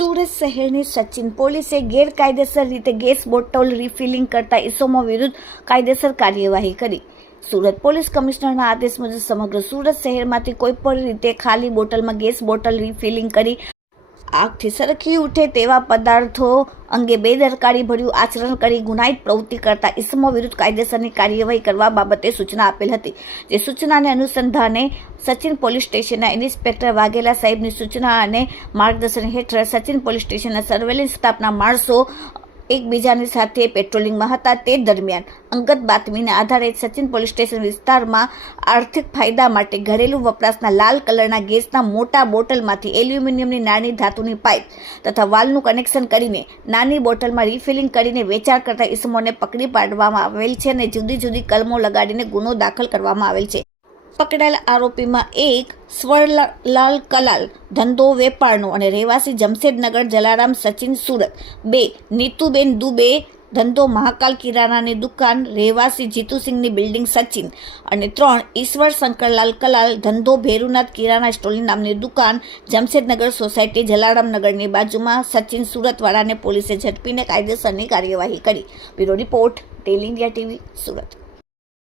સુરત શહેરની સચિન પોલીસે ગેરકાયદેસર રીતે ગેસ બોટલ રિફિલિંગ કરતા ઇસમો વિરુદ્ધ કાયદેસર કાર્યવાહી કરી. સુરત પોલીસ કમિશનરના આદેશ મુજબ સમગ્ર સુરત શહેરમાંથી કોઈપણ રીતે ખાલી બોટલમાં ગેસ બોટલ રિફિલિંગ કરી આગથી સરકી ઉઠે તેવા પદાર્થો અંગે બેદરકારીભર્યું આચરણ કરી ગુનાહિત પ્રવૃત્તિ કરતા ઇસમો વિરુદ્ધ કાયદેસરની કાર્યવાહી કરવા બાબતે સૂચના આપેલ હતી. જે સૂચનાને અનુસંધાને સચિન પોલીસ સ્ટેશનના ઇન્સ્પેક્ટર વાઘેલા સાહેબની સૂચના અને માર્ગદર્શન હેઠળ સચિન પોલીસ સ્ટેશનના સર્વેલન્સ સ્ટાફના માણસો એકબીજાની સાથે પેટ્રોલિંગમાં હતા. તે દરમિયાન અંગત બાતમીને આધારે સચિન પોલીસ સ્ટેશન વિસ્તારમાં આર્થિક ફાયદા માટે ઘરેલું વપરાશના લાલ કલરના ગેસના મોટા બોટલમાંથી એલ્યુમિનિયમની નાની ધાતુની પાઇપ તથા વાલ્વનું કનેક્શન કરીને નાની બોટલમાં રિફિલિંગ કરીને વેચાણ કરતા ઇસમોને પકડી પાડવામાં આવેલ છે અને જુદી જુદી કલમો લગાડીને ગુનો દાખલ કરવામાં આવેલ છે. પકડાયેલ આરોપીમાં એક સ્વરલાલ કલાલ ધંધો વેપારનો અને રહેવાસી જમશેદનગર જલારામ સચિન સુરત, 2 નીતુબેન દુબે ધંધો મહાકાલ કિરાણાની દુકાન રહેવાસી જીતુસિંહની બિલ્ડિંગ સચિન અને 3 ઈશ્વર શંકરલાલ કલાલ ધંધો ભેરુનાથ કિરાણા સ્ટોલની નામની દુકાન જમશેદનગર સોસાયટી જલારામ નગરની બાજુમાં સચિન સુરતવાળાને પોલીસે ઝડપીને કાયદેસરની કાર્યવાહી કરી. બ્યુરો રિપોર્ટ, ટેલ ઇન્ડિયા ટીવી, સુરત.